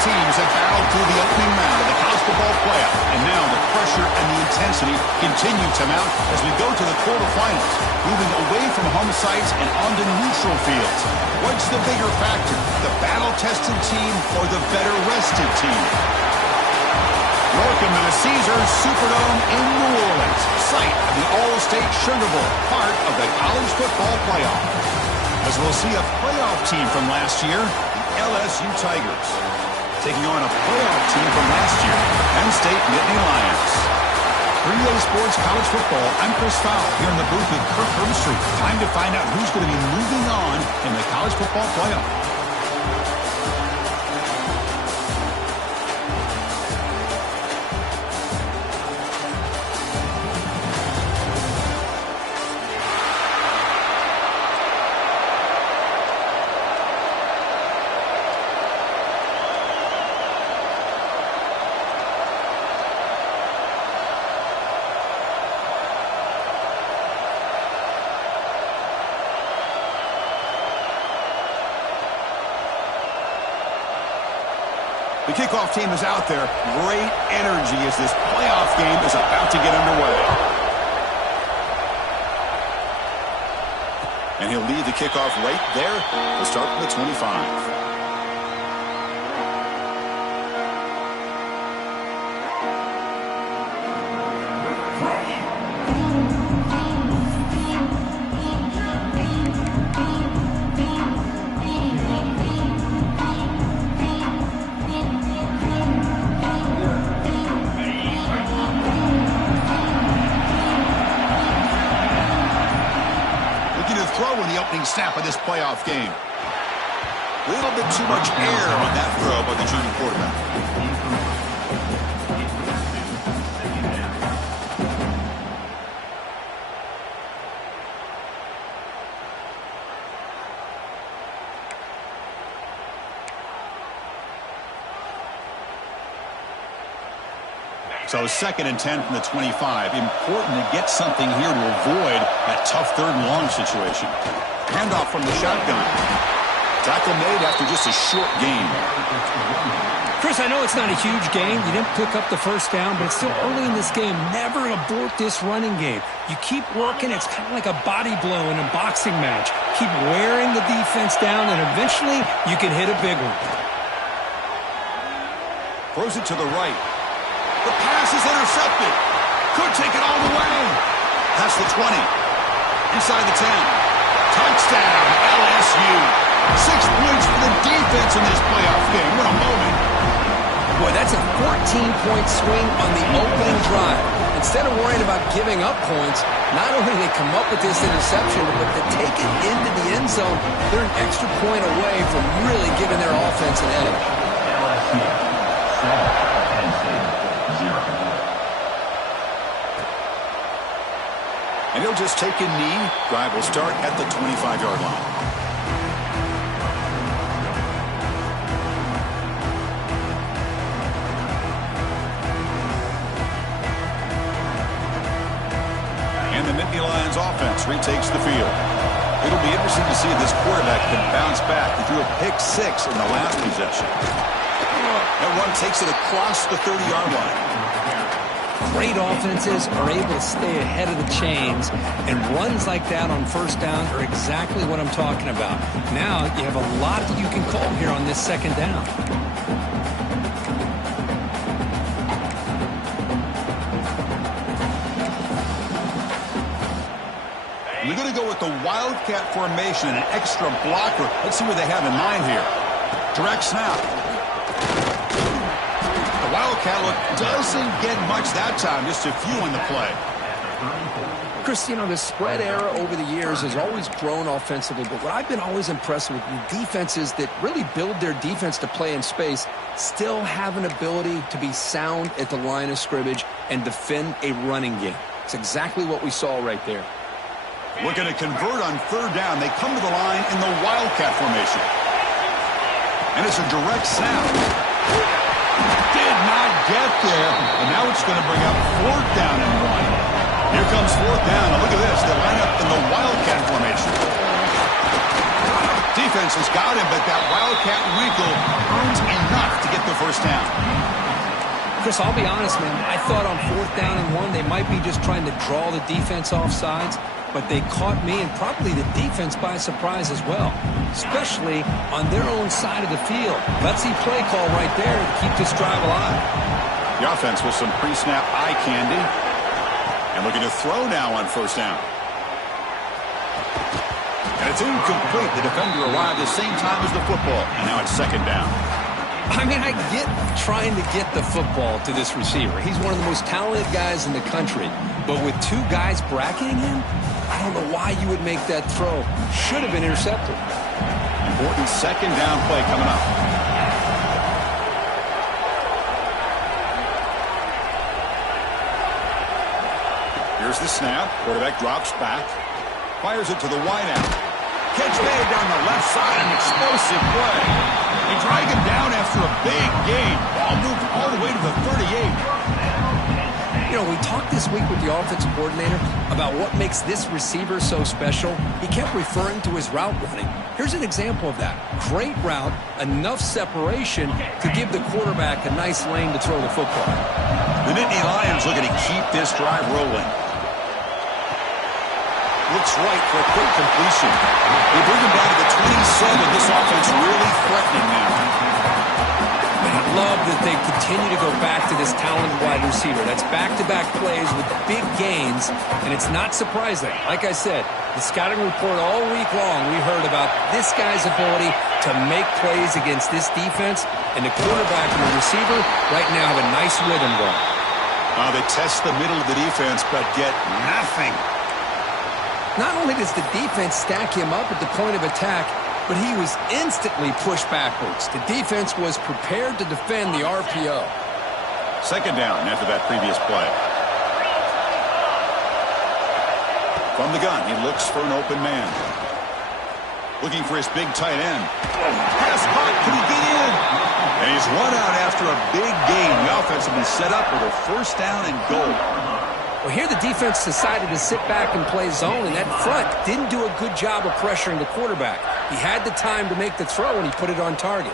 teams have battled through the opening round of the college football playoff, and now the pressure and the intensity continue to mount as we go to the quarterfinals, moving away from home sites and onto neutral fields. What's the bigger factor, the battle-tested team or the better-rested team? Welcome to the Caesars Superdome in New Orleans, site of the All-State Sugar Bowl, part of the college football playoff. As we'll see a playoff team from last year, the LSU Tigers, taking on a playoff team from last year, Penn State Nittany Lions. 3A Sports College Football, I'm Chris Fowl, here in the booth with Kirk Herbstreit. Time to find out who's going to be moving on in the college football playoff. The kickoff team is out there. Great energy as this playoff game is about to get underway. And he'll lead the kickoff right there. We'll start from the 25. Snap of this playoff game. A little bit too much air on that throw by the junior quarterback. So 2nd and 10 from the 25. Important to get something here to avoid that tough 3rd and long situation. Handoff from the shotgun. Tackle made after just a short gain. Chris, I know it's not a huge game. You didn't pick up the first down, but it's still early in this game. Never abort this running game. You keep working. It's kind of like a body blow in a boxing match. Keep wearing the defense down, and eventually you can hit a big one. Throws it to the right. The pass is intercepted. Could take it all the way. Past the 20. Inside the 10. Touchdown, LSU. 6 points for the defense in this playoff game. What a moment. Boy, that's a 14-point swing on the opening drive. Instead of worrying about giving up points, not only do they come up with this interception, but to take it into the end zone, they're an extra point away from really giving their offense an edge. LSU 7, Penn State 0. And he'll just take a knee. Drive will start at the 25-yard line. And the Nittany Lions offense retakes the field. It'll be interesting to see if this quarterback can bounce back. He threw a pick-6 in the last possession. That run takes it across the 30-yard line. Great offenses are able to stay ahead of the chains, and runs like that on first down are exactly what I'm talking about. Now you have a lot that you can call here on this 2nd down. We're going to go with the Wildcat formation and an extra blocker. Let's see what they have in mind here. Direct snap. Wildcat look doesn't get much that time, just a few on the play. Chris, you know, the spread era over the years has always grown offensively, but what I've been always impressed with defenses that really build their defense to play in space still have an ability to be sound at the line of scrimmage and defend a running game. It's exactly what we saw right there. Looking to convert on 3rd down. They come to the line in the Wildcat formation. And it's a direct snap. Did not get there, and now it's going to bring up 4th down and 1. Here comes 4th down, and look at this. They line up in the Wildcat formation. Defense has got him, but that Wildcat wrinkle earns enough to get the first down. Chris, I'll be honest, man. I thought on 4th down and 1, they might be just trying to draw the defense off sides, but they caught me and probably the defense by surprise as well, especially on their own side of the field. Let's see play call right there to keep this drive alive. The offense with some pre-snap eye candy. And looking to throw now on 1st down. And it's incomplete. The defender arrived the same time as the football. And now it's 2nd down. I mean, I get trying to get the football to this receiver. He's one of the most talented guys in the country. But with 2 guys bracketing him, I don't know why you would make that throw. Should have been intercepted. Important 2nd down play coming up. Here's the snap. Quarterback drops back. Fires it to the wideout. Catch made down the left side. An explosive play. They drag him down after a big gain. Ball moved all the way to the 38. You know, we talked this week with the offensive coordinator about what makes this receiver so special. He kept referring to his route running. Here's an example of that. Great route, enough separation to give the quarterback a nice lane to throw the football. The Nittany Lions looking to keep this drive rolling. Looks right for a quick completion. They bring him down to the 27. This offense really threatening now. And I love that they continue to go back to this talented wide receiver. That's back-to-back plays with big gains, and it's not surprising. Like I said, the scouting report all week long, we heard about this guy's ability to make plays against this defense, and the quarterback and the receiver right now have a nice rhythm going. They test the middle of the defense, but get nothing. Not only does the defense stack him up at the point of attack, but he was instantly pushed backwards. The defense was prepared to defend the RPO. 2nd down after that previous play. From the gun, he looks for an open man. Looking for his big tight end. Pass caught. Can he get in? And he's run out after a big gain. The offense will be set up with a 1st down and goal. Well, here the defense decided to sit back and play zone, and that front didn't do a good job of pressuring the quarterback. He had the time to make the throw, and he put it on target.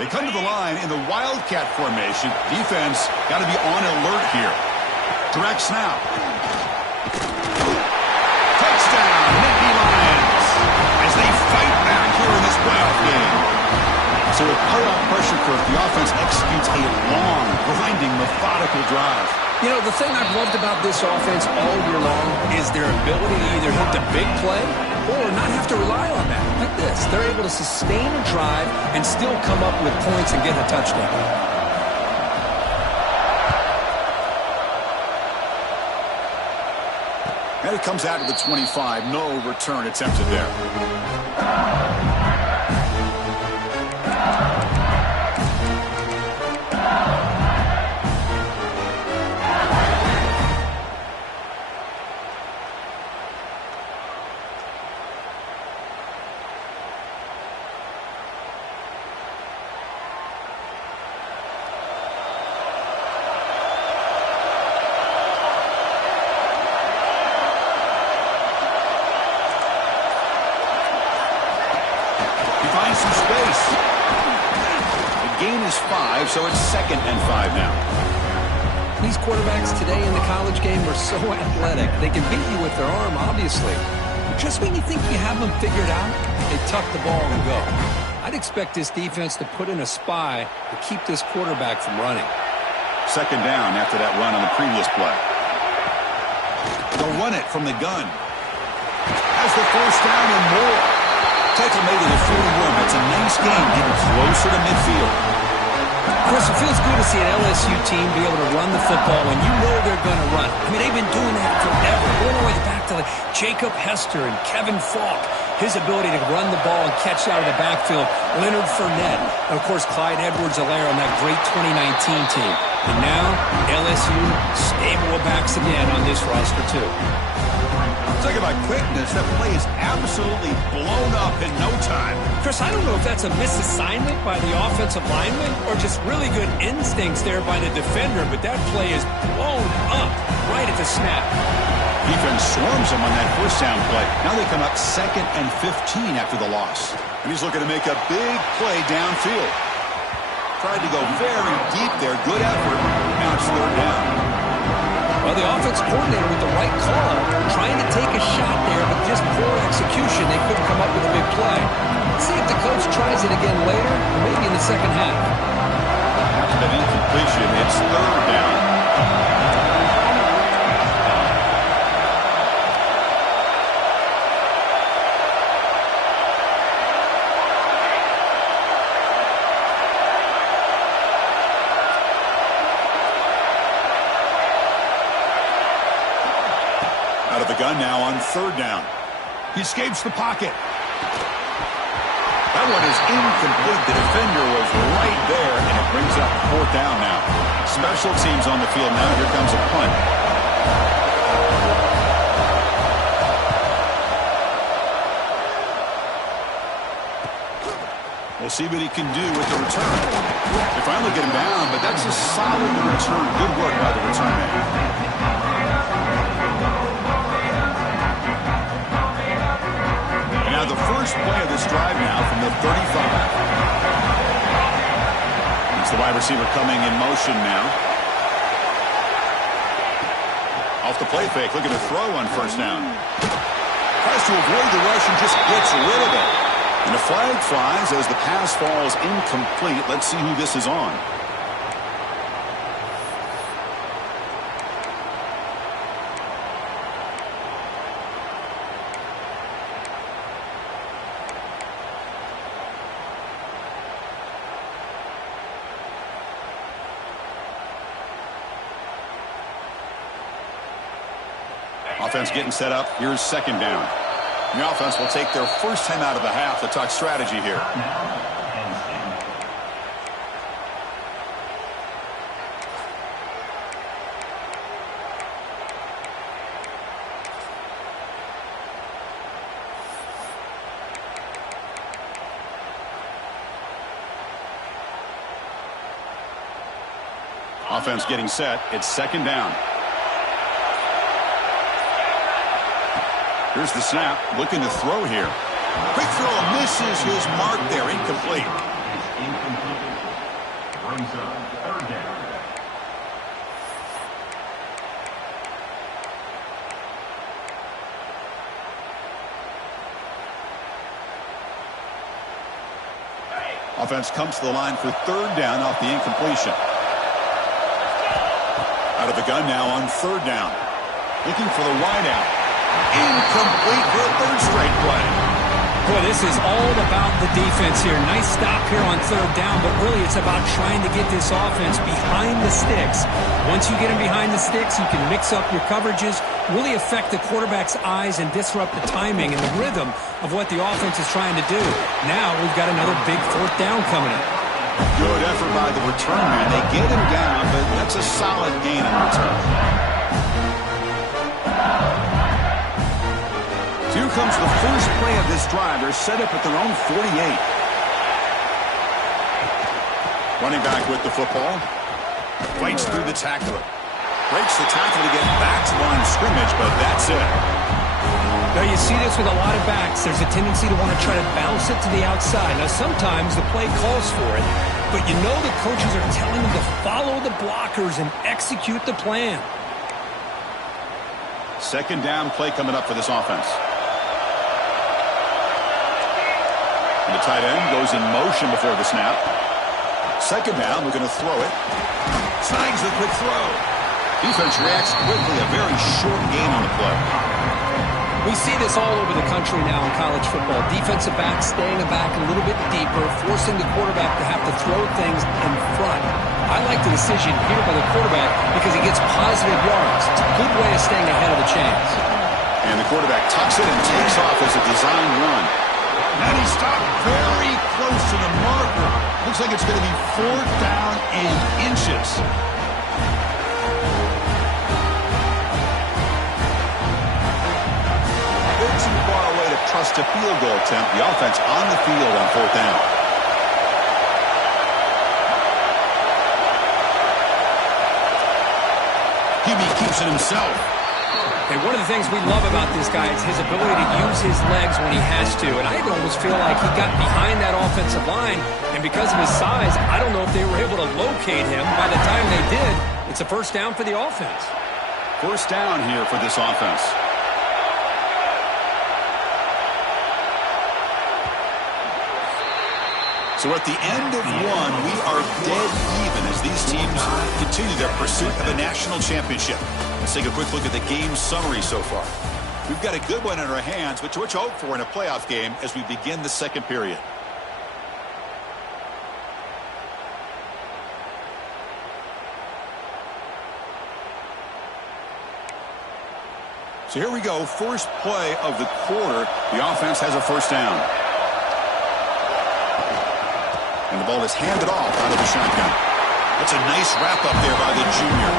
They come to the line in the Wildcat formation. Defense got to be on alert here. Direct snap. Touchdown, Nittany Lions, as they fight back here in this playoff game. So with playoff pressure, Kirk, the offense executes a long, grinding, methodical drive. You know, the thing I've loved about this offense all year long is their ability to either hit the big play or not have to rely on that. Like this, they're able to sustain a drive and still come up with points and get a touchdown. And it comes out to the 25. No return attempted there. Finds some space. The gain is 5, so it's 2nd and 5 now. These quarterbacks today in the college game are so athletic. They can beat you with their arm, obviously. But just when you think you have them figured out, they tuck the ball and go. I'd expect this defense to put in a spy to keep this quarterback from running. 2nd down after that run on the previous play. They'll run it from the gun. Has the 1st down and more. Tackle made to the 41. It's a nice game, getting closer to midfield. Chris, it feels good to see an LSU team be able to run the football when you know they're going to run. I mean, they've been doing that forever, going all the way back to like Jacob Hester and Kevin Falk. His ability to run the ball and catch out of the backfield, Leonard Fournette, and of course Clyde Edwards-Helaire on that great 2019 team. And now LSU stable backs again on this roster too. Talk about quickness. That play is absolutely blown up in no time. Chris, I don't know if that's a misassignment by the offensive lineman or just really good instincts there by the defender, but that play is blown up right at the snap. Defense swarms him on that first down play. Now they come up 2nd and 15 after the loss. And he's looking to make a big play downfield. Tried to go very deep there. Good effort. Now it's 3rd down. Well, the offense coordinator with the right call, trying to take a shot there, but just poor execution. They couldn't come up with a big play. Let's see if the coach tries it again later, or maybe in the second half. After that incompletion, it's 3rd down. Out of the gun now on 3rd down. He escapes the pocket. That one is incomplete. The defender was right there, and it brings up 4th down now. Special teams on the field now. Here comes a punt. We'll see what he can do with the return. They finally get him down, but that's a solid return. Good work by the return man. The first play of this drive now from the 35. It's the wide receiver coming in motion now. Off the play fake, looking to throw on 1st down. Tries to avoid the rush and just gets rid of it. And the flag flies as the pass falls incomplete. Let's see who this is on. Offense getting set up. Here's 2nd down. The offense will take their first time out of the half to talk strategy here. Offense getting set. It's 2nd down. Here's the snap, looking to throw here. Quick throw, misses his mark there, incomplete. Incomplete. Brings up 3rd down. Offense comes to the line for 3rd down off the incompletion. Out of the gun now on 3rd down. Looking for the wide out. Incomplete for a 3rd straight play. Boy, this is all about the defense here. Nice stop here on 3rd down, but really it's about trying to get this offense behind the sticks. Once you get them behind the sticks, you can mix up your coverages, really affect the quarterback's eyes and disrupt the timing and the rhythm of what the offense is trying to do. Now we've got another big 4th down coming up. Good effort by the return man. They get him down, but that's a solid gain in return. Here comes the first play of this drive. They're set up at their own 48. Running back with the football. Fights through the tackler. Breaks the tackle to get back to line of scrimmage, but that's it. Now you see this with a lot of backs. There's a tendency to want to try to bounce it to the outside. Now sometimes the play calls for it, but you know the coaches are telling them to follow the blockers and execute the plan. 2nd down play coming up for this offense. And the tight end goes in motion before the snap. 2nd down, we're going to throw it. Snags the quick throw. Defense reacts quickly, a very short gain on the play. We see this all over the country now in college football. Defensive backs staying back a little bit deeper, forcing the quarterback to have to throw things in front. I like the decision here by the quarterback because he gets positive yards. It's a good way of staying ahead of the chains. And the quarterback tucks it and takes off as a design run. And he stopped very close to the marker. Looks like it's going to be 4th down and inches. trust a field goal attempt. The offense on the field on 4th down. QB keeps it himself. And one of the things we love about this guy is his ability to use his legs when he has to. And I almost feel like he got behind that offensive line, and because of his size, I don't know if they were able to locate him. By the time they did, it's a first down for the offense. First down here for this offense. So at the end of one, we are dead even as these teams continue their pursuit of a national championship. Let's take a quick look at the game summary so far. We've got a good one in our hands, but what you hope for in a playoff game as we begin the second period. So here we go, first play of the quarter. The offense has a first down. And the ball is handed off out of the shotgun. That's a nice wrap-up there by the junior.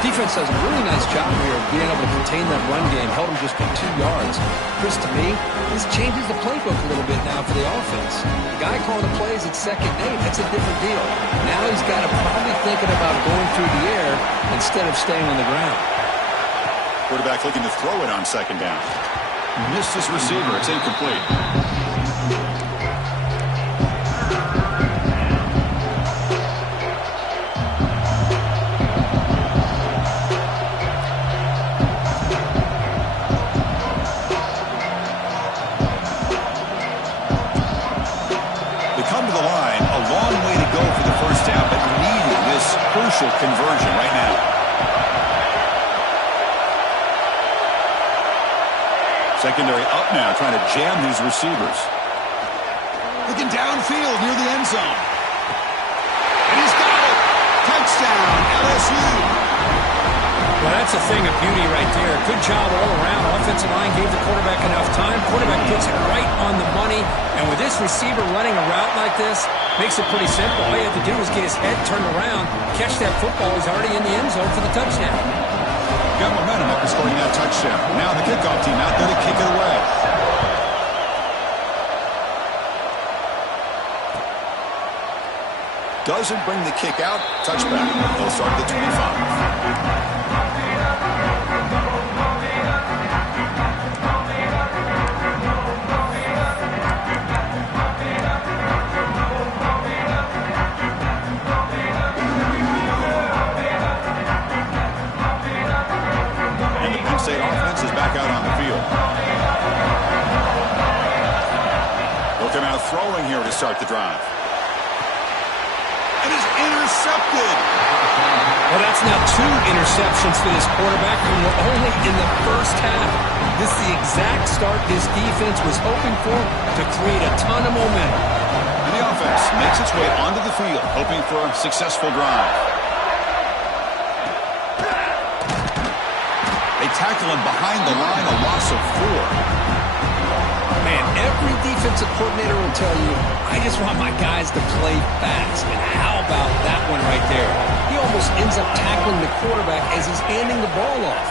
Defense does a really nice job here of being able to contain that run game. Held him just to 2 yards. Chris, to me, this changes the playbook a little bit now for the offense. The guy calling the plays at 2nd and 8, that's a different deal. Now he's got to probably thinking about going through the air instead of staying on the ground. Quarterback looking to throw it on 2nd down. Missed his receiver. It's incomplete. Conversion right now. Secondary up now, trying to jam these receivers. Looking downfield near the end zone. And he's got it. Touchdown, LSU. Well, that's a thing of beauty right there. Good job all around. Offensive line gave the quarterback enough time. Quarterback puts it right on the money. And with this receiver running a route like this, makes it pretty simple. All you have to do is get his head turned around, catch that football. He's already in the end zone for the touchdown. Got momentum after scoring that touchdown. Now the kickoff team out there to kick it away. Doesn't bring the kick out. Touchback. They'll start at the 25. State offense is back out on the field. They'll come out throwing here to start the drive. And is intercepted. Well, that's now 2 interceptions for this quarterback, and we're only in the first half. This is the exact start this defense was hoping for to create a ton of momentum. And the offense makes its way onto the field, hoping for a successful drive. They tackle him behind the line, a loss of 4. Man, every defensive coordinator will tell you, I just want my guys to play fast. And how about that one right there? He almost ends up tackling the quarterback as he's handing the ball off.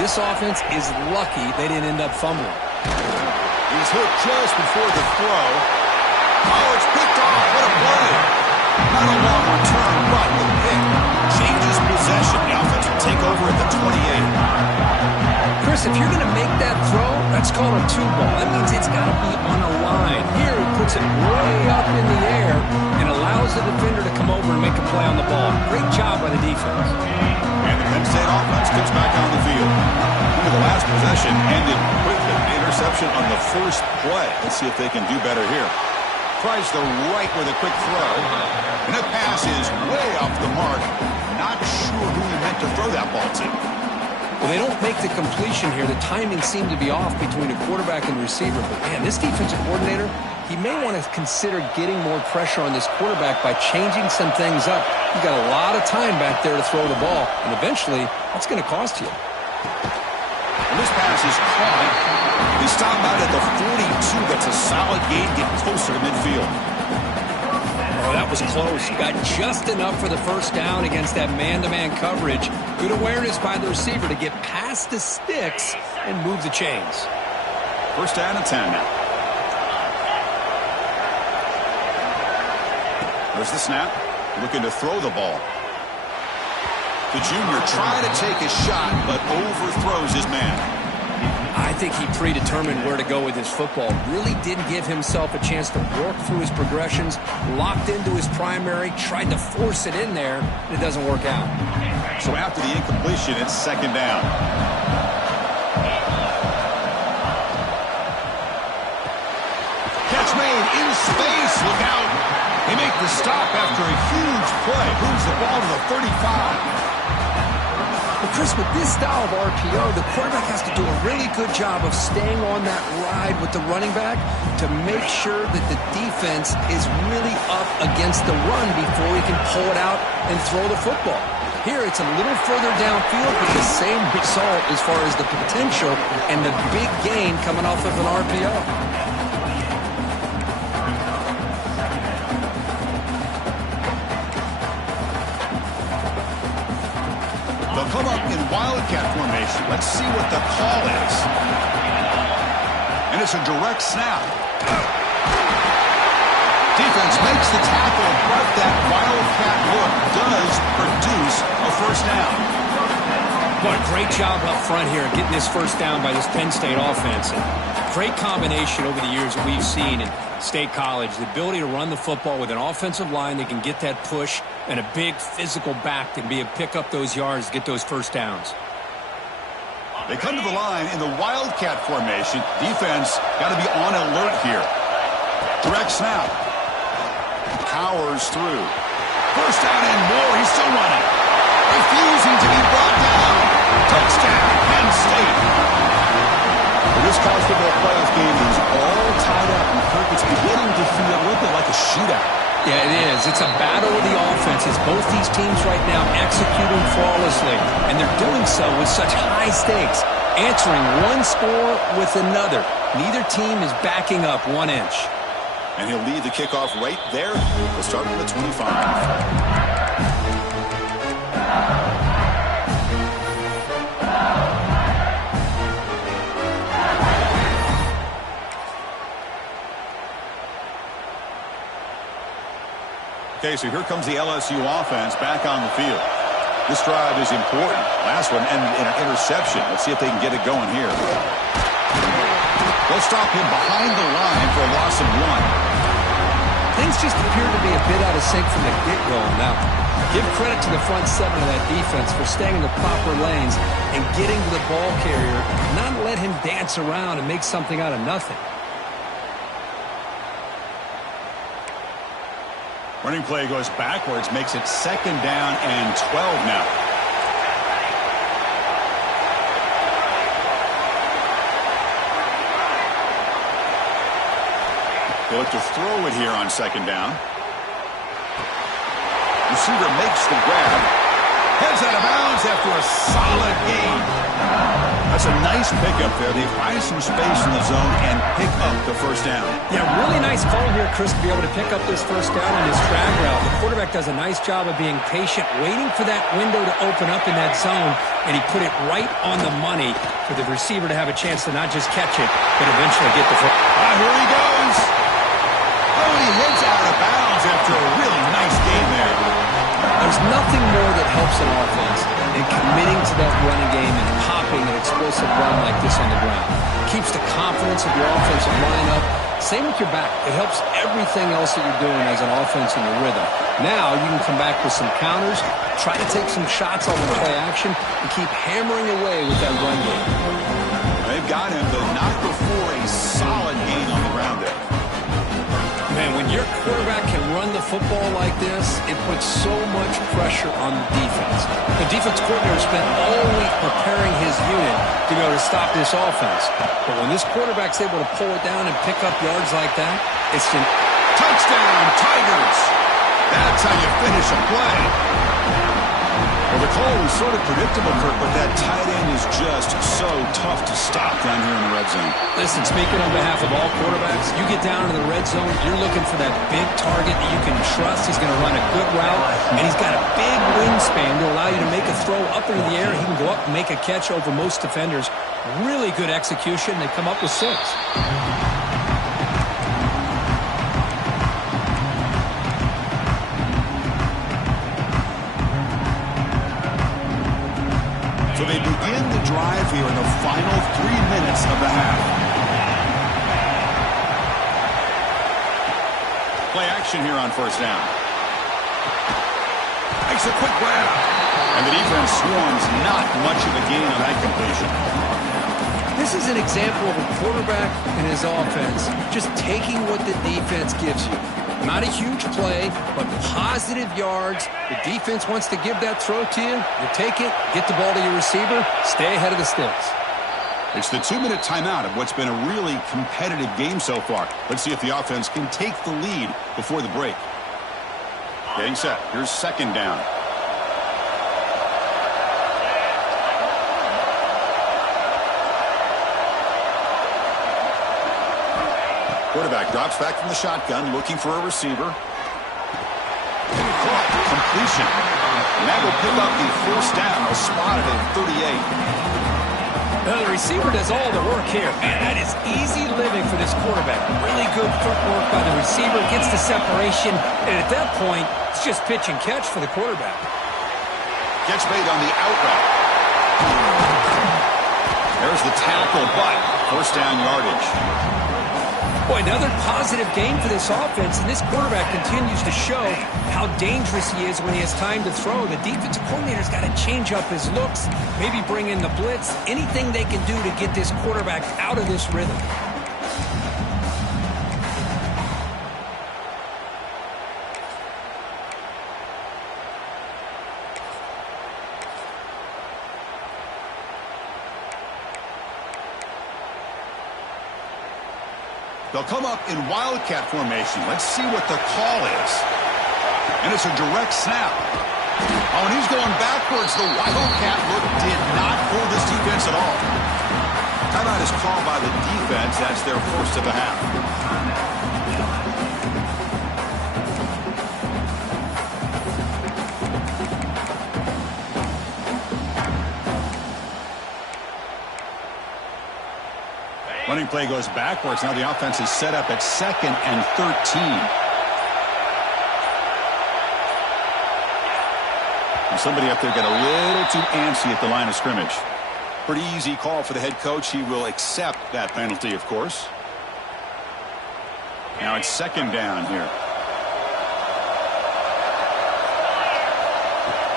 This offense is lucky they didn't end up fumbling. He's hit just before the throw. Oh, it's picked off. What a play. Not a long return, but the pick changes possession. The offense will take over at the 28. Chris, if you're going to make that throw, that's called a 2-ball. That means it's got to be on a line. Here, he puts it way up in the air and allows the defender to come over and make a play on the ball. Great job by the defense. And the Penn State offense comes back on the field. The last possession ended quickly. The interception on the first play. Let's see if they can do better here. Tries the right with a quick throw. And that pass is way off the mark. Not sure who he meant to throw that ball to. Well, they don't make the completion here. The timing seemed to be off between a quarterback and receiver. But, man, this defensive coordinator, he may want to consider getting more pressure on this quarterback by changing some things up. You've got a lot of time back there to throw the ball, and eventually that's going to cost you. And this pass is caught. They stop out at the 42. That's a solid gain, getting closer to midfield. Oh, that was close. Got just enough for the first down against that man-to-man coverage. Good awareness by the receiver to get past the sticks and move the chains. First down and 10 now. There's the snap. Looking to throw the ball. The junior trying to take a shot, but overthrows his man. I think he predetermined where to go with his football. Really didn't give himself a chance to work through his progressions. Locked into his primary, tried to force it in there, and it doesn't work out. So after the incompletion, it's second down. Catch made in space. Look out. They make the stop after a huge play. Moves the ball to the 35. Well, Chris, with this style of RPO, the quarterback has to do a really good job of staying on that ride with the running back to make sure that the defense is really up against the run before he can pull it out and throw the football. Here, it's a little further downfield, but the same result as far as the potential and the big gain coming off of an RPO. They'll come up in wildcat formation. Let's see what the call is. And it's a direct snap. Defense makes the tackle, but that wildcat look does produce a first down. What a great job up front here getting this first down by this Penn State offense. And great combination over the years that we've seen in State College. The ability to run the football with an offensive line that can get that push and a big physical back that can be able to pick up those yards, get those first downs. They come to the line in the wildcat formation. Defense got to be on alert here. Direct snap. Powers through. First down and more. He's still running. Refusing to be brought down. Touchdown, Penn State. This college football playoff game is all tied up, and Kirk, it's beginning to feel a little bit like a shootout. Yeah, it is. It's a battle of the offenses. Both these teams right now executing flawlessly, and they're doing so with such high stakes, answering one score with another. Neither team is backing up 1 inch. And he'll lead the kickoff right there. We'll start from the 25. Okay, so here comes the LSU offense back on the field. This drive is important. Last one ended in an interception. Let's see if they can get it going here. They'll stop him behind the line for a loss of 1. Things just appear to be a bit out of sync from the get-go. Now, give credit to the front seven of that defense for staying in the proper lanes and getting to the ball carrier, not let him dance around and make something out of nothing. Running play goes backwards, makes it second down and 12 now. They look to throw it here on second down. Receiver makes the grab. Heads out of bounds after a solid gain. That's a nice pickup there. They find some space in the zone and pick up the first down. Yeah, really nice call here, Chris, to be able to pick up this first down on his drag route. The quarterback does a nice job of being patient, waiting for that window to open up in that zone, and he put it right on the money for the receiver to have a chance to not just catch it, but eventually get the foot. Here he goes. Oh, he heads out of bounds after a really nice game there. There's nothing more that helps an offense than committing to that running game and popping an explosive run like this on the ground. Keeps the confidence of your offensive line up. Same with your back. It helps everything else that you're doing as an offense in your rhythm. Now you can come back with some counters, try to take some shots off of play action, and keep hammering away with that run game. They've got him, but not before a solid gain on the ground there. Man, when your quarterback can run the football like this, it puts so much pressure on the defense. The defense coordinator spent all week preparing his unit to be able to stop this offense. But when this quarterback's able to pull it down and pick up yards like that, it's an touchdown, Tigers. That's how you finish a play. Well, the call was sort of predictable, Kirk, but that tight end is just so tough to stop down here in the red zone. Listen, speaking on behalf of all quarterbacks, you get down to the red zone, you're looking for that big target that you can trust. He's going to run a good route, and he's got a big wingspan to allow you to make a throw up into the air. He can go up and make a catch over most defenders. Really good execution. They come up with 6. So they begin the drive here in the final 3 minutes of the half. Play action here on first down. Makes a quick grab. And the defense swarms, not much of a gain on that completion. This is an example of a quarterback and his offense just taking what the defense gives you. Not a huge play, but positive yards. The defense wants to give that throw to you. You take it, get the ball to your receiver, stay ahead of the sticks. It's the 2-minute timeout of what's been a really competitive game so far. Let's see if the offense can take the lead before the break. Getting set. Here's second down. Quarterback drops back from the shotgun, looking for a receiver. Caught. Completion. And that will pick up the first down. Spotted at 38. The receiver does all the work here. Man, that is easy living for this quarterback. Really good footwork by the receiver. Gets the separation. And at that point, it's just pitch and catch for the quarterback. Gets made on the out route. There's the tackle, but first down yardage. Boy, another positive game for this offense, and this quarterback continues to show how dangerous he is when he has time to throw. The defensive coordinator's got to change up his looks, maybe bring in the blitz, anything they can do to get this quarterback out of this rhythm. They'll come up in wildcat formation. Let's see what the call is. And it's a direct snap. Oh, and he's going backwards. The wildcat look did not fool this defense at all. Timeout is called by the defense. That's their first of the half. Running play goes backwards. Now the offense is set up at 2nd and 13. And somebody up there got a little too antsy at the line of scrimmage. Pretty easy call for the head coach. He will accept that penalty, of course. Now it's second down here.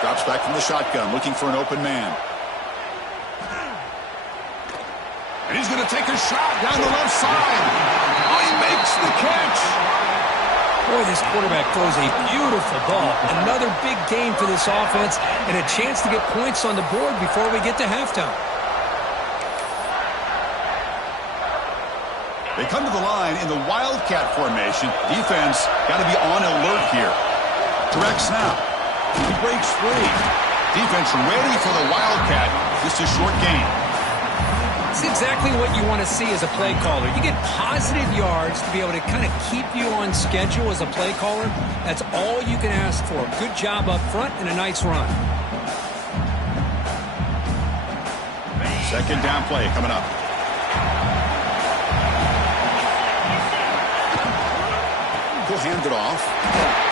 Drops back from the shotgun, looking for an open man. And he's going to take a shot down the left side. Oh, he makes the catch. Boy, this quarterback throws a beautiful ball. Another big game for this offense and a chance to get points on the board before we get to halftime. They come to the line in the wildcat formation. Defense got to be on alert here. Direct snap. He breaks free. Defense ready for the wildcat. Just a short gain. It's exactly what you want to see as a play caller. You get positive yards to be able to kind of keep you on schedule as a play caller. That's all you can ask for. Good job up front and a nice run. Second down play coming up. He'll hand it off.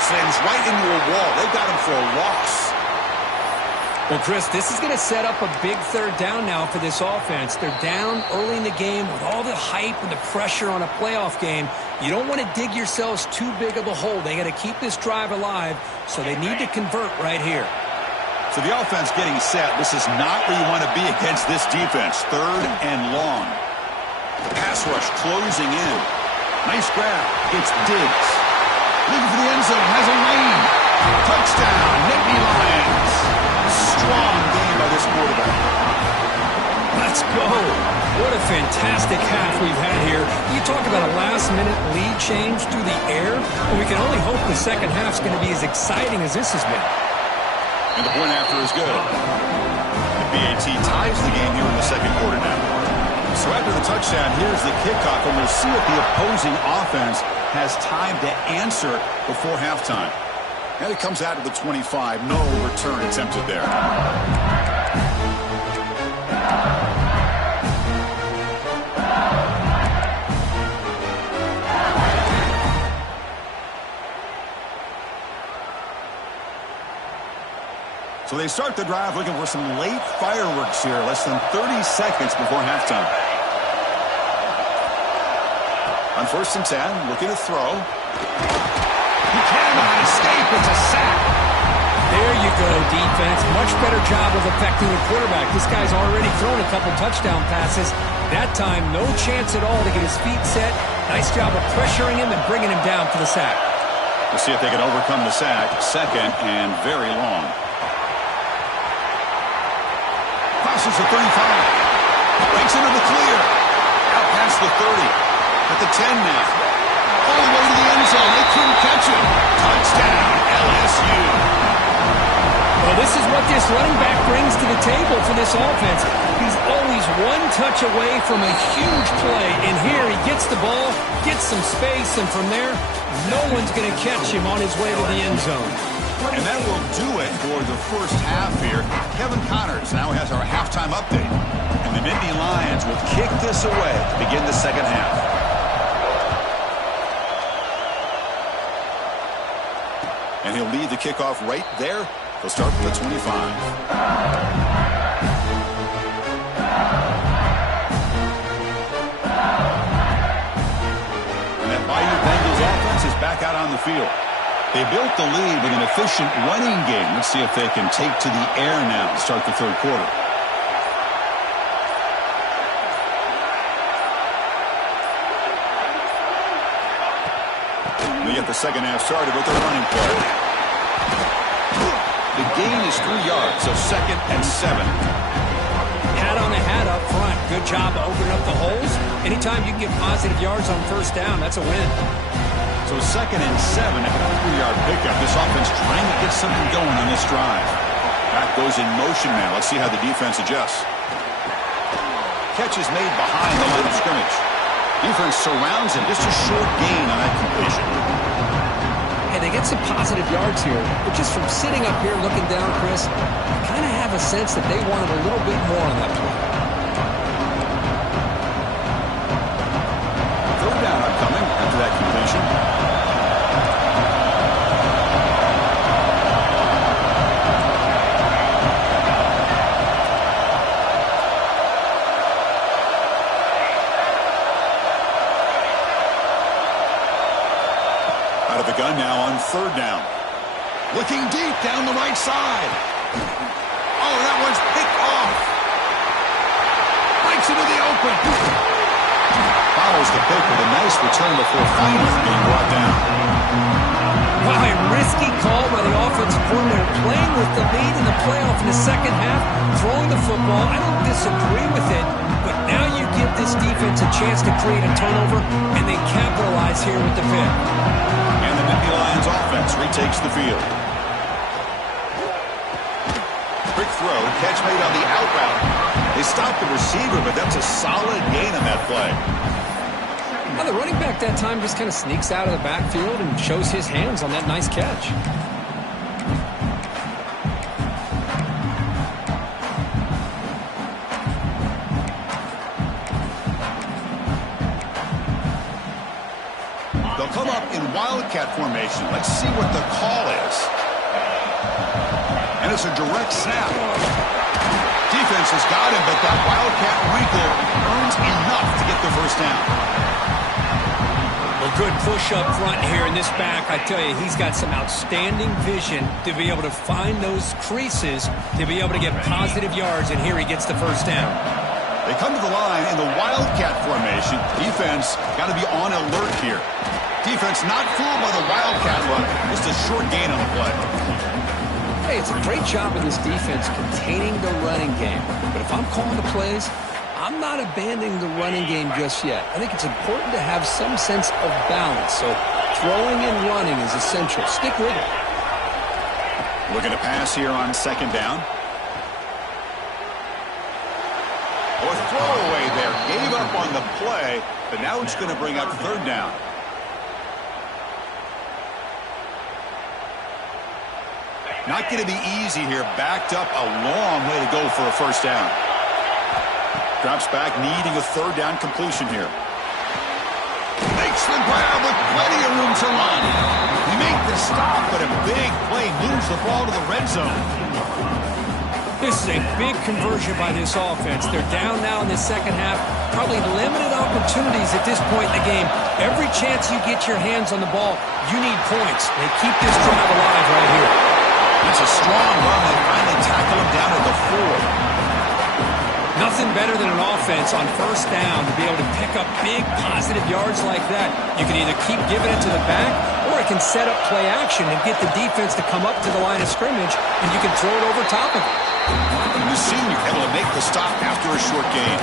Slams right into a wall. They got him for a loss. Well, Chris, this is going to set up a big third down now for this offense. They're down early in the game with all the hype and the pressure on a playoff game. You don't want to dig yourselves too big of a hole. They got to keep this drive alive, so they need to convert right here. So the offense getting set. This is not where you want to be against this defense. Third and long. The pass rush closing in. Nice grab. It's Diggs. Looking for the end zone. Has a lane. Touchdown. Nittany Lions. Strong game by this quarterback. Let's go. What a fantastic half we've had here. You talk about a last-minute lead change through the air, and we can only hope the second half's going to be as exciting as this has been. And the point after is good. The BAT ties the game here in the second quarter now. So after the touchdown, here's the kickoff, and we'll see if the opposing offense has time to answer before halftime. And it comes out of the 25. No return attempted there. So they start the drive looking for some late fireworks here, less than 30 seconds before halftime. On 1st and 10, looking to throw. He cannot escape. It's a sack. There you go, defense. Much better job of affecting the quarterback. This guy's already thrown a couple touchdown passes. That time, no chance at all to get his feet set. Nice job of pressuring him and bringing him down for the sack. We'll see if they can overcome the sack. Second and very long. Crosses the 35. Breaks into the clear. Out past the 30. At the 10 now. All the way to the end zone. They couldn't catch him. Touchdown, LSU. Well, this is what this running back brings to the table for this offense. He's always one touch away from a huge play. And here he gets the ball, gets some space, and from there, no one's going to catch him on his way to the end zone. And that will do it for the first half here. Kevin Connors now has our halftime update. And the Nittany Lions will kick this away to begin the second half. And he'll lead the kickoff right there. He'll start with the 25. And that Bayou Bengals offense is back out on the field. They built the lead with an efficient running game. Let's see if they can take to the air now to start the third quarter. We get the second half started with the running play. The gain is 3 yards, so 2nd and 7. Hat on a hat up front. Good job of opening up the holes. Anytime you can get positive yards on first down, that's a win. So 2nd and 7 after a 3-yard pickup. This offense trying to get something going on this drive. Back goes in motion now. Let's see how the defense adjusts. Catch is made behind the line of scrimmage. Defense surrounds him. Just a short gain on that completion. And they get some positive yards here. But just from sitting up here looking down, Chris, I kind of have a sense that they wanted a little bit more on that play. Third down upcoming after that completion. Out of the gun now on 3rd down. Looking deep down the right side. Oh, that one's picked off. Breaks into the open. Follows the pick with a nice return before finally being brought down. Wow, a risky call by the offensive coordinator, playing with the lead in the playoff in the second half, throwing the football. I don't disagree with it, but now you give this defense a chance to create a turnover, and they capitalize here with the pick. And the Nittany Lions offense retakes the field. Quick throw, catch made on the out route. They stopped the receiver, but that's a solid gain on that play. Now the running back that time just kind of sneaks out of the backfield and shows his hands on that nice catch. They'll come up in wildcat formation. Let's see what the call is. And it's a direct snap. Defense has got him, but that wildcat wrinkle earns enough to get the first down. A good push up front here in this back. I tell you, he's got some outstanding vision to be able to find those creases, to be able to get positive yards, and here he gets the first down. They come to the line in the wildcat formation. Defense got to be on alert here. Defense not fooled by the wildcat look. Just a short gain on the play. Hey, it's a great job of this defense containing the running game. But if I'm calling the plays, I'm not abandoning the running game just yet. I think it's important to have some sense of balance. So throwing and running is essential. Stick with it. Looking to pass here on second down. Or throwaway there. Gave up on the play, but now it's going to bring up third down. Not going to be easy here. Backed up a long way to go for a first down. Drops back, needing a third down completion here. Makes the grab with plenty of room to run. He made the stop, but a big play moves the ball to the red zone. This is a big conversion by this offense. They're down now in the second half. Probably limited opportunities at this point in the game. Every chance you get your hands on the ball, you need points. They keep this drive alive right here. That's a strong run. They finally tackle him down at the 4. Nothing better than an offense on first down to be able to pick up big positive yards like that. You can either keep giving it to the back, or it can set up play action and get the defense to come up to the line of scrimmage, and you can throw it over top of it. And the senior able to make the stop after a short gain.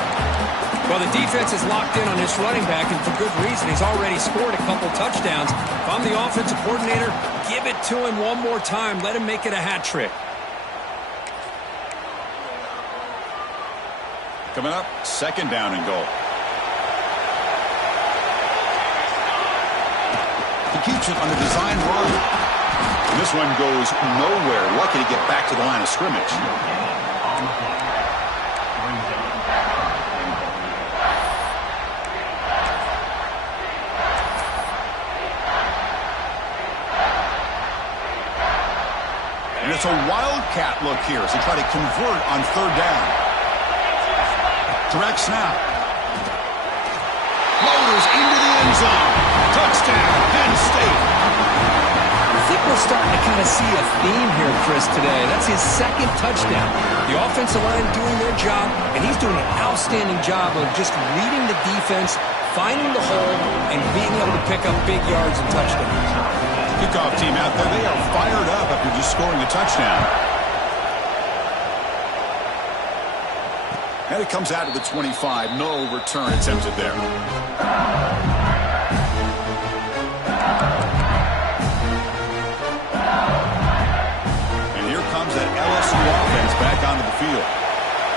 Well, the defense is locked in on this running back, and for good reason. He's already scored a couple touchdowns. If I'm the offensive coordinator, give it to him one more time. Let him make it a hat trick. Coming up, second down and goal. He keeps it on the design run. And this one goes nowhere. Lucky to get back to the line of scrimmage. And it's a wildcat look here as they try to convert on third down. Direct snap. Loaders into the end zone. Touchdown, Penn State. I think we're starting to kind of see a theme here, Chris, today. That's his second touchdown. The offensive line doing their job, and he's doing an outstanding job of just reading the defense, finding the hole, and being able to pick up big yards and touchdowns. Kickoff team out there, they are fired up after just scoring a touchdown. And it comes out to the 25. No return attempted there. And here comes that LSU offense back onto the field.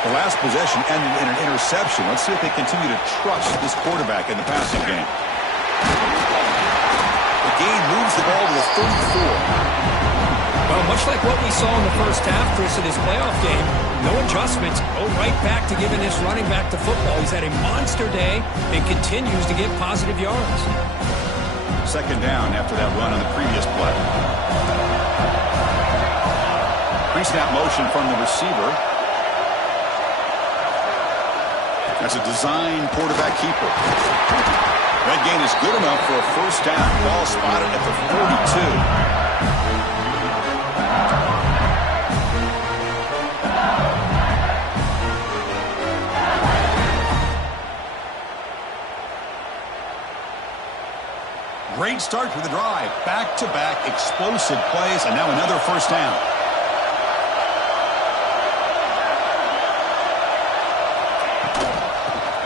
The last possession ended in an interception. Let's see if they continue to trust this quarterback in the passing game. The gain moves the ball to the 34. Well, much like what we saw in the first half, Chris, in his playoff game, no adjustments. Go right back to giving this running back to football. He's had a monster day and continues to get positive yards. Second down after that run on the previous play. Pre-snap motion from the receiver. That's a design quarterback keeper. That gain is good enough for a first down. Ball spotted at the 42. Great start to the drive. Back-to-back explosive plays, and now another first down.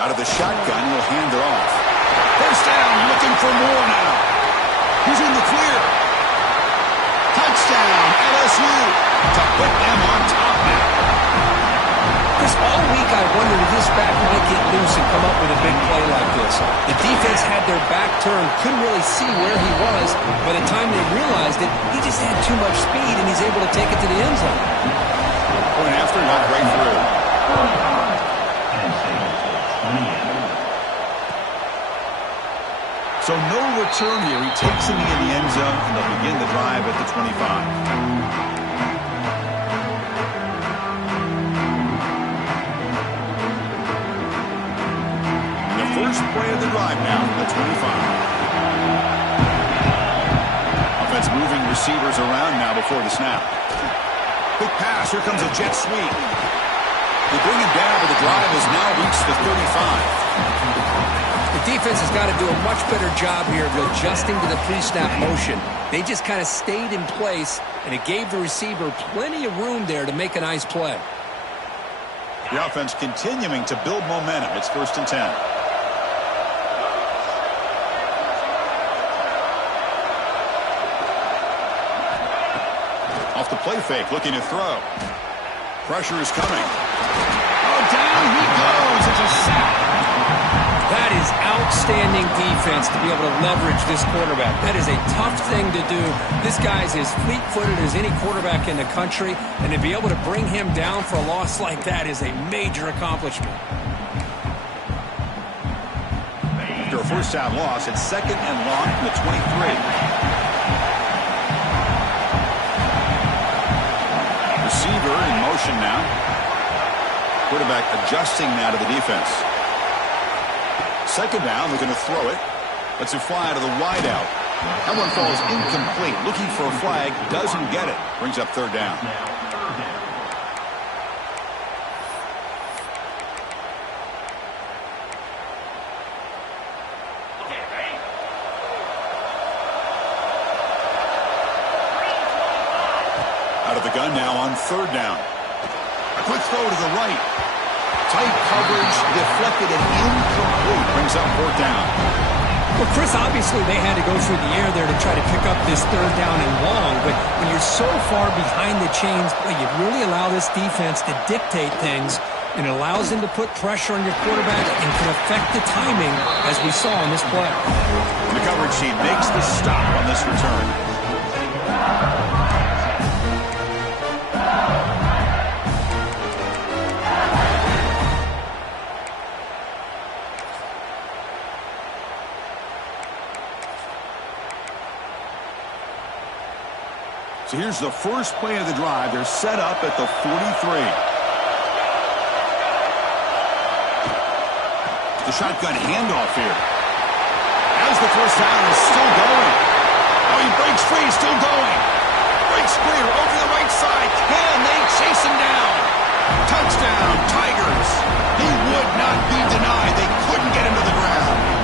Out of the shotgun, he'll hand it off. First down, looking for more now. He's in the clear. Touchdown, LSU, to put them on top now. Chris, all week I wondered if this back might get loose and come up with a big play like this. The defense had their back turned, couldn't really see where he was. By the time they realized it, he just had too much speed, and he's able to take it to the end zone. Point after, not right through. So no return here. He takes him in the end zone, and they'll begin the drive at the 25. First play of the drive now from the 25. Offense moving receivers around now before the snap. Quick pass. Here comes a jet sweep. They bring him down, but the drive has now reached the 35. The defense has got to do a much better job here of adjusting to the pre-snap motion. They just kind of stayed in place, and it gave the receiver plenty of room there to make a nice play. The offense continuing to build momentum. It's 1st and 10. off the play fake, looking to throw. Pressure is coming. Oh, down he goes. It's a sack. That is outstanding defense to be able to leverage this quarterback. That is a tough thing to do. This guy's as fleet-footed as any quarterback in the country, and to be able to bring him down for a loss like that is a major accomplishment. After a first down loss, it's second and long from the 23. Receiver in motion now. Quarterback adjusting now to the defense. Second down, they're going to throw it. Lets it fly to the wideout. That one falls incomplete. Looking for a flag, doesn't get it. Brings up third down. Out of the gun now on third down. A quick throw to the right. Tight coverage, deflected and incomplete. Brings up fourth down. Well, Chris, obviously they had to go through the air there to try to pick up this third down and long, but when you're so far behind the chains, boy, you really allow this defense to dictate things, and it allows them to put pressure on your quarterback and can affect the timing, as we saw in this play. The coverage team makes the stop on this return. So here's the first play of the drive. They're set up at the 43. The shotgun handoff here. As the first down is still going. Oh, he breaks free, still going. Breaks free over the right side. Can they chase him down? Touchdown, Tigers. He would not be denied. They couldn't get him to the ground.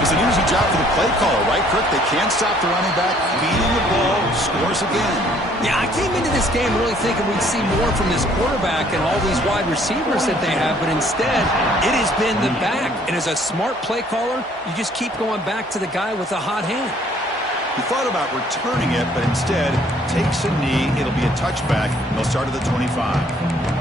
It's an easy job for the play caller, right, Kirk? They can't stop the running back, feeding the ball, scores again. Yeah, I came into this game really thinking we'd see more from this quarterback and all these wide receivers that they have, but instead, it has been the back. And as a smart play caller, you just keep going back to the guy with a hot hand. He thought about returning it, but instead takes a knee. It'll be a touchback, and they'll start at the 25.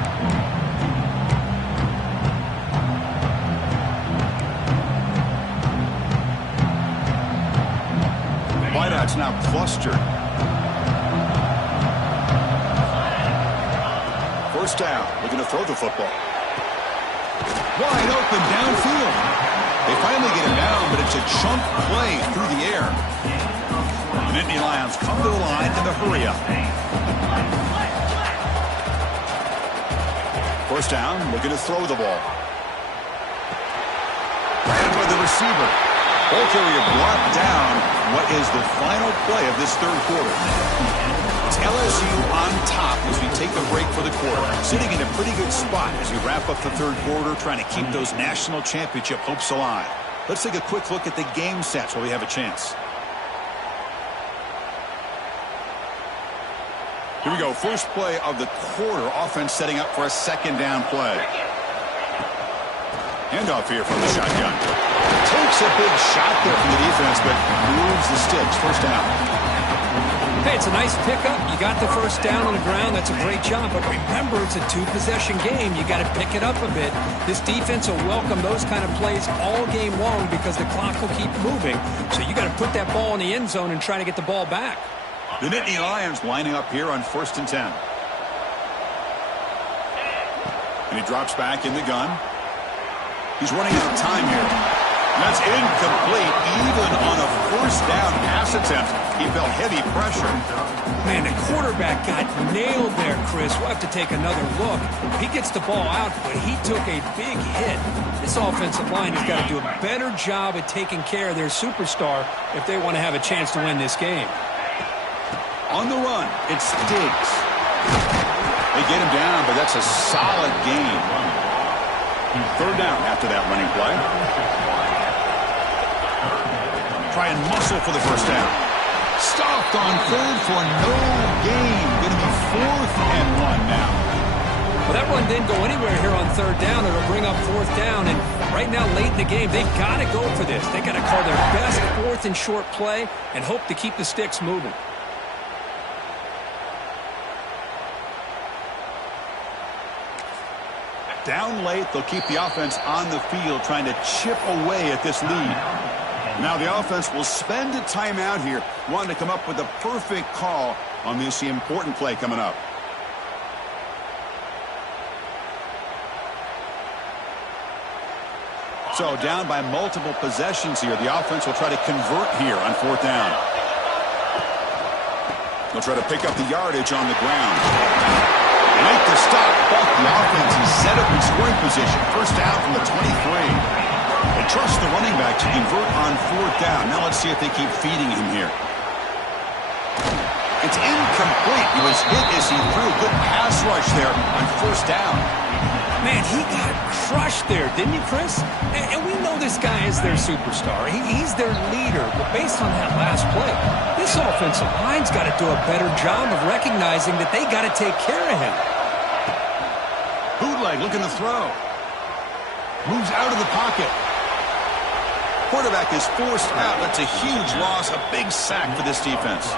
Wideout's now clustered. First down, looking to throw the football. Wide open downfield. They finally get him down, but it's a chunk play through the air. The Nittany Lions come to the line in the hurry-up. First down, looking to throw the ball. Ran by the receiver. Ball carrier brought down. What is the final play of this third quarter? It's LSU on top as we take a break for the quarter. Sitting in a pretty good spot as we wrap up the third quarter, trying to keep those national championship hopes alive. Let's take a quick look at the game stats while we have a chance. Here we go. First play of the quarter. Offense setting up for a second down play. Handoff here from the shotgun. Takes a big shot there from the defense, but moves the sticks. First down. Hey, it's a nice pickup. You got the first down on the ground. That's a great job. But remember, it's a two-possession game. You got to pick it up a bit. This defense will welcome those kind of plays all game long because the clock will keep moving. So you got to put that ball in the end zone and try to get the ball back. The Nittany Lions lining up here on 1st and 10. And he drops back in the gun. He's running out of time here. And that's incomplete. Even on a first down pass attempt, he felt heavy pressure. Man, the quarterback got nailed there, Chris. We'll have to take another look. He gets the ball out, but he took a big hit. This offensive line has got to do a better job at taking care of their superstar if they want to have a chance to win this game. On the run, it Stiggs. They get him down, but that's a solid gain. Third down after that running play. Try and muscle for the first down. Stopped on third for no gain. Going to be 4th and 1 now. Well, that run didn't go anywhere here on third down. It'll bring up 4th down. And right now, late in the game, they've got to go for this. They've got to call their best 4th and short play and hope to keep the sticks moving. Down late, they'll keep the offense on the field trying to chip away at this lead. Now the offense will spend a timeout here, wanting to come up with a perfect call on this important play coming up. So down by multiple possessions here. The offense will try to convert here on 4th down. They'll try to pick up the yardage on the ground. Make the stop, but the offense is set up in scoring position. 1st down from the 23. They trust the running back to convert on 4th down. Now let's see if they keep feeding him here. It's incomplete. He was hit as he threw a good pass rush there on 1st down. Man, he got crushed there, didn't he, Chris? And we know this guy is their superstar. He's their leader. But based on that last play, this offensive line's got to do a better job of recognizing that they got to take care of him. Bootleg looking to throw. Moves out of the pocket. Quarterback is forced out. That's a huge loss, a big sack for this defense.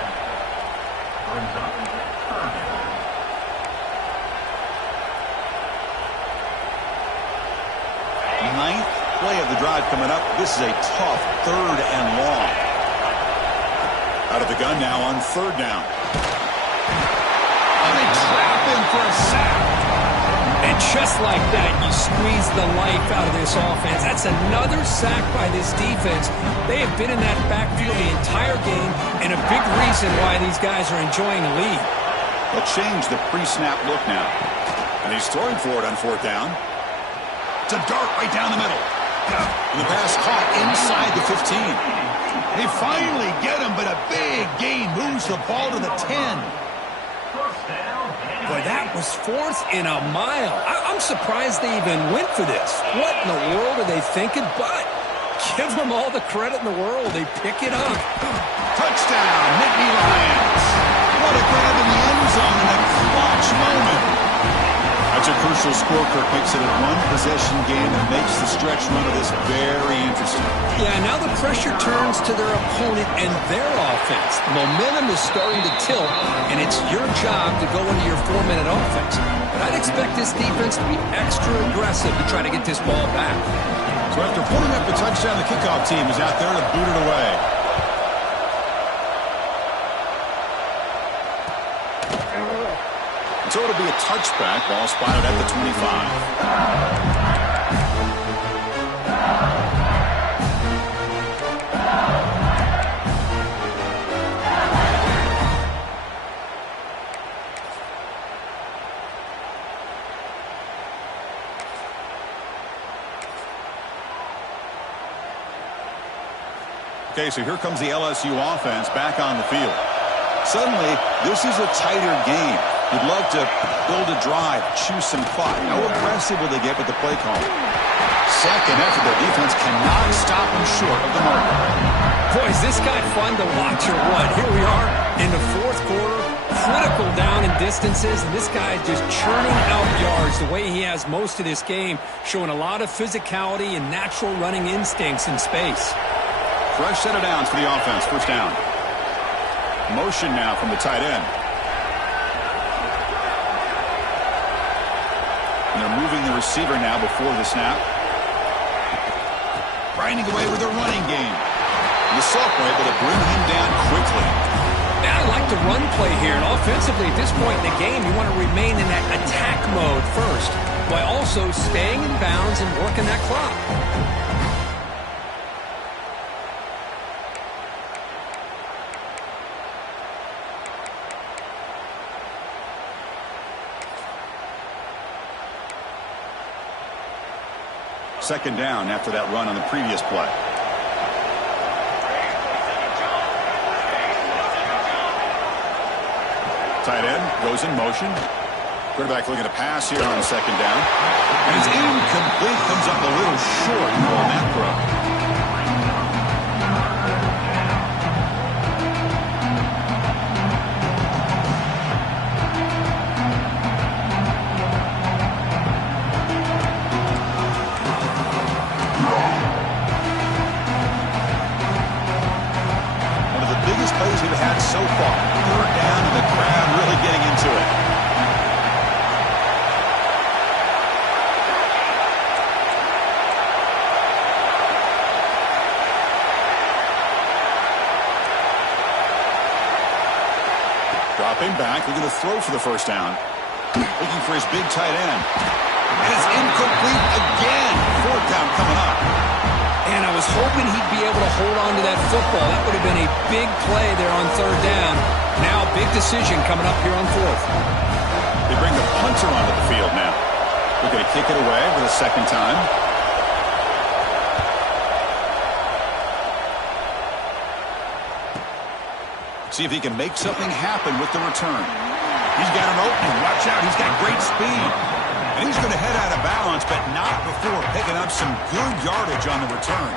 Ninth play of the drive coming up. This is a tough 3rd and long. Out of the gun now on 3rd down. And they trap him for a sack. And just like that, you squeeze the life out of this offense. That's another sack by this defense. They have been in that backfield the entire game, and a big reason why these guys are enjoying the lead. They'll change the pre-snap look now. And he's throwing for it on 4th down. It's a dart right down the middle. And the pass caught inside the 15. They finally get him, but a big gain moves the ball to the 10. Boy, that was 4th and a mile. I'm surprised they even went for this. What in the world are they thinking? But give them all the credit in the world. They pick it up. Touchdown, Nittany Lions. What a grab in the end zone in a clutch moment. That's a crucial score. Kirk makes it a one-possession game and makes the stretch run of this very interesting. Yeah, now the pressure turns to their opponent and their offense. The momentum is starting to tilt, and it's your job to go into your 4-minute offense. But I'd expect this defense to be extra aggressive to try to get this ball back. So after putting up the touchdown, the kickoff team is out there to boot it away. So it'll be a touchback, ball spotted at the 25. Okay, so here comes the LSU offense back on the field. Suddenly, this is a tighter game. You'd love to build a drive, choose some clock. How aggressive will they get with the play call? Second effort, their defense cannot stop them short of the mark. Boy, is this guy fun to watch or what? Here we are in the 4th quarter, critical down in distances, and this guy just churning out yards the way he has most of this game, showing a lot of physicality and natural running instincts in space. Fresh set of downs for the offense, 1st down. Motion now from the tight end. And they're moving the receiver now before the snap. Grinding away with a running game. And the Salk were able to bring him down quickly. I like the run play here, and offensively at this point in the game, you want to remain in that attack mode first, while also staying in bounds and working that clock. Second down after that run on the previous play. Tight end goes in motion. Quarterback looking to pass here on 2nd down. And it's incomplete. Comes up a little short on that throw. Plays we've had so far. 3rd down and the crowd really getting into it. Dropping back, looking to throw for the first down. Looking for his big tight end. And it's incomplete again. Fourth down coming up. And I was hoping he'd be able to hold on to that football. That would have been a big play there on third down. Now, big decision coming up here on fourth. They bring the punter onto the field now. Looking to kick it away for the second time. See if he can make something happen with the return. He's got an opening. Watch out. He's got great speed. And he's going to head out of bounds, but not before picking up some good yardage on the return.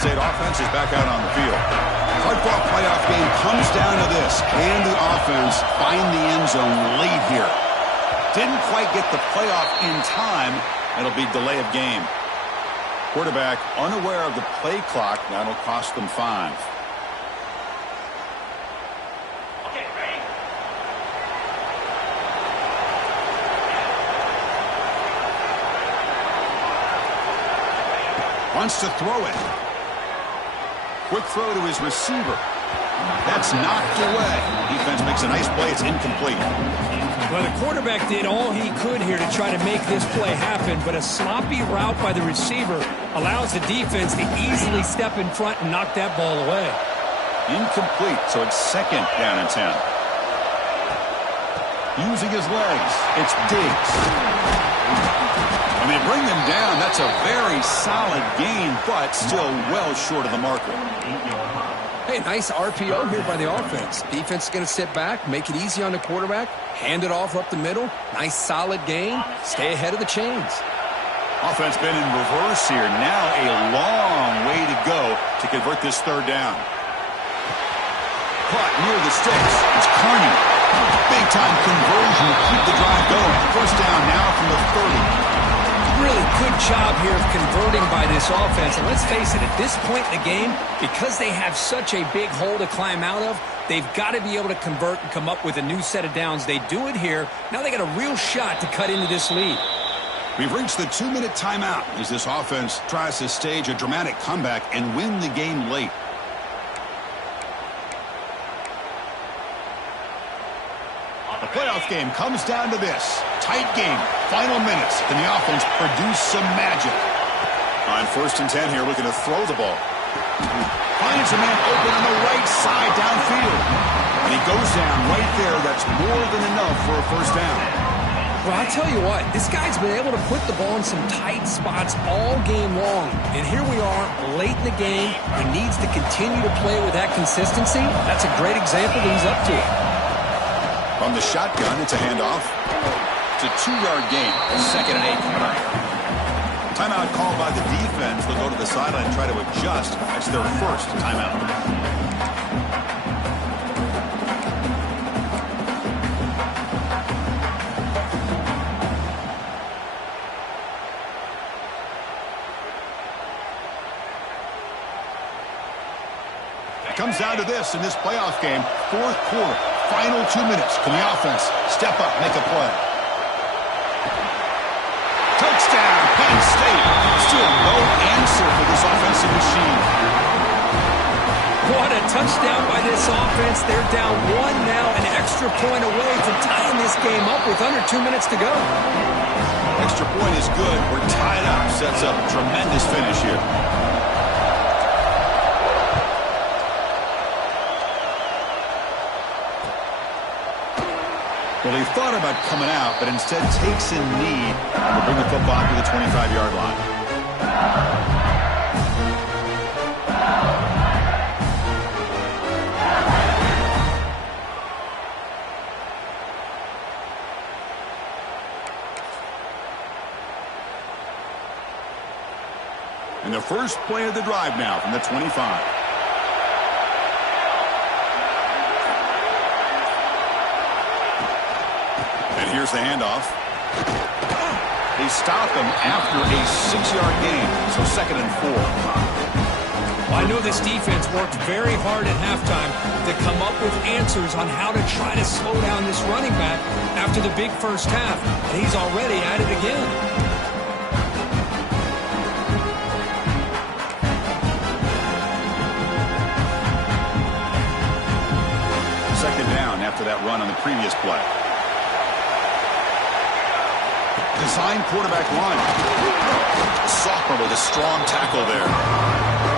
State offense is back out on the field. Hard-fought playoff game comes down to this. Can the offense find the end zone late here? Didn't quite get the playoff in time. It'll be delay of game. Quarterback unaware of the play clock. That'll cost them 5. Okay, ready? Wants to throw it. Quick throw to his receiver. That's knocked away. Defense makes a nice play. It's incomplete. Well, the quarterback did all he could here to try to make this play happen, but a sloppy route by the receiver allows the defense to easily step in front and knock that ball away. Incomplete, so it's second down and 10. Using his legs, it's Diggs. And they bring him down. That's a very solid gain, but still well short of the marker. Hey, nice RPO here by the offense. Defense is going to sit back, make it easy on the quarterback, hand it off up the middle. Nice solid gain. Stay ahead of the chains. Offense been in reverse here. Now a long way to go to convert this third down. Caught near the sticks. It's Carney. Big-time conversion to keep the drive going. First down now from the 30. Really good job here of converting by this offense. And let's face it, at this point in the game, because they have such a big hole to climb out of, they've got to be able to convert and come up with a new set of downs. They do it here. Now they got a real shot to cut into this lead. We've reached the 2-minute timeout as this offense tries to stage a dramatic comeback and win the game late. The playoff game comes down to this. Tight game. Final minutes. Can the offense produce some magic? On 1st and 10 here, looking to throw the ball. Finds a man open on the right side downfield. And he goes down right there. That's more than enough for a first down. Well, I'll tell you what, this guy's been able to put the ball in some tight spots all game long. And here we are, late in the game. He needs to continue to play with that consistency. That's a great example that he's up to it. From the shotgun, it's a handoff. It's a 2-yard gain. 2nd and 8 coming up. Timeout called by the defense. They'll go to the sideline and try to adjust. That's their first timeout. It comes down to this in this playoff game. 4th quarter. Final 2 minutes. Can the offense step up, make a play? Touchdown, Penn State. Still no answer for this offensive machine. What a touchdown by this offense. They're down 1 now, an extra point away from tying this game up with under 2 minutes to go. Extra point is good. We're tied up. Sets up a tremendous finish here. Well, he thought about coming out, but instead takes a knee and will bring the football to the 25-yard line. And the first play of the drive now from the 25. Here's the handoff. They stop him after a 6-yard gain, so 2nd and 4. Well, I know this defense worked very hard at halftime to come up with answers on how to try to slow down this running back after the big first half, and he's already at it again. Second down after that run on the previous play. Design quarterback run. Sophomore with a strong tackle there.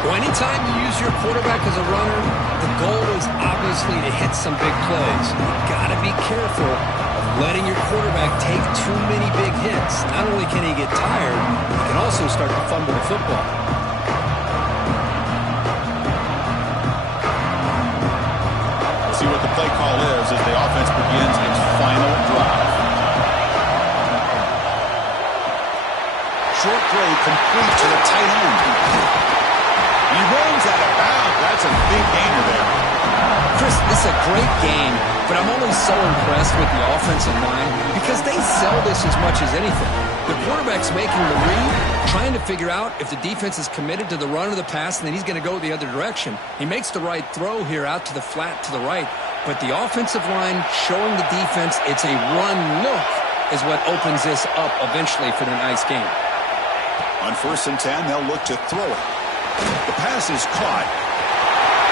Well, anytime you use your quarterback as a runner, the goal is obviously to hit some big plays. You've got to be careful of letting your quarterback take too many big hits. Not only can he get tired, he can also start to fumble the football. We'll see what the play call is as the offense begins its final drive. Short throw complete to the tight end. He runs out of bounds. That's a big gainer there. Chris, this is a great game, but I'm only so impressed with the offensive line because they sell this as much as anything. The quarterback's making the read, trying to figure out if the defense is committed to the run or the pass, and then he's going to go the other direction. He makes the right throw here out to the flat to the right, but the offensive line showing the defense it's a run look is what opens this up eventually for their nice game. On 1st and 10, they'll look to throw it. The pass is caught.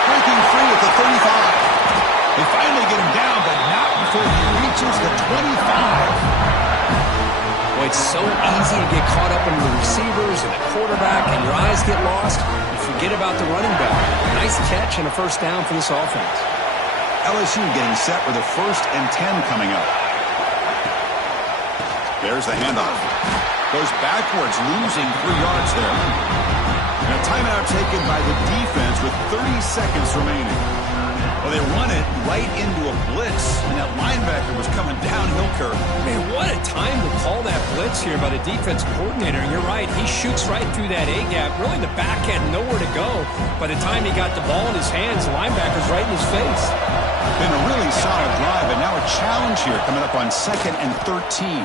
Breaking free at the 35. They finally get him down, but not before he reaches the 25. Boy, it's so easy to get caught up in the receivers and the quarterback, and your eyes get lost. You forget about the running back. Nice catch and a first down for this offense. LSU getting set with a 1st and 10 coming up. There's the handoff. Goes backwards, losing 3 yards there. And a timeout taken by the defense with 30 seconds remaining. Well, they run it right into a blitz, and that linebacker was coming downhill, Kirk. Man, what a time to call that blitz here by the defense coordinator. And you're right, he shoots right through that A-gap. Really, the back had nowhere to go. By the time he got the ball in his hands, the linebacker's right in his face. Been a really solid drive, and now a challenge here coming up on 2nd and 13.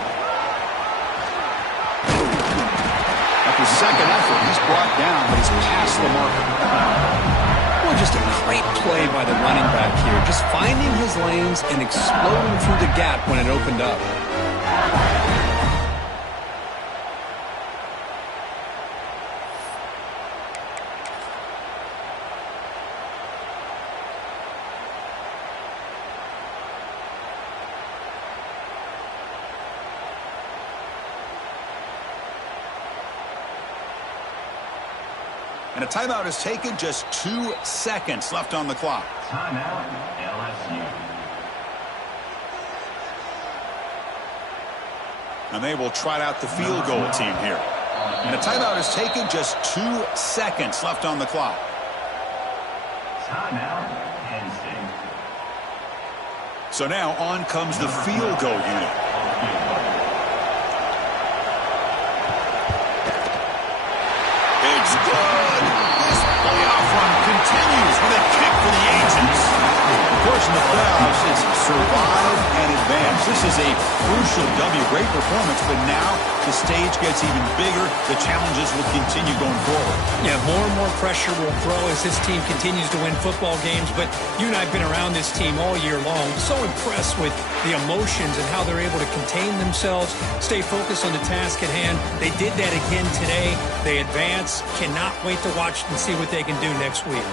After second effort, he's brought down, but he's past the marker. Well, just a great play by the running back here. Just finding his lanes and exploding through the gap when it opened up. And a timeout is taken, just 2 seconds left on the clock. Timeout, LSU. And they will trot out the field goal team here. And a timeout is taken, just 2 seconds left on the clock. Timeout, Penn State. So now on comes the field goal unit. It's good. This playoff run continues with a kick for the ages. Of course, in the playoffs, it's survive and advance. This is a crucial W. Great performance, but now the stage gets even bigger. The challenges will continue going forward. Yeah, more and more pressure will grow as this team continues to win football games. But you and I have been around this team all year long. So impressed with the emotions and how they're able to contain themselves, stay focused on the task at hand. They did that again today. They advance. Cannot wait to watch and see what they can do next week.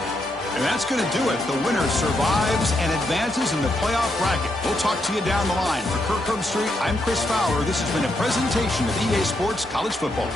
And that's going to do it. The winner survives and advances in the playoff bracket. We'll talk to you down the line. For Kirk Herbstreit, I'm Chris Fowler. This has been a presentation of EA Sports College Football.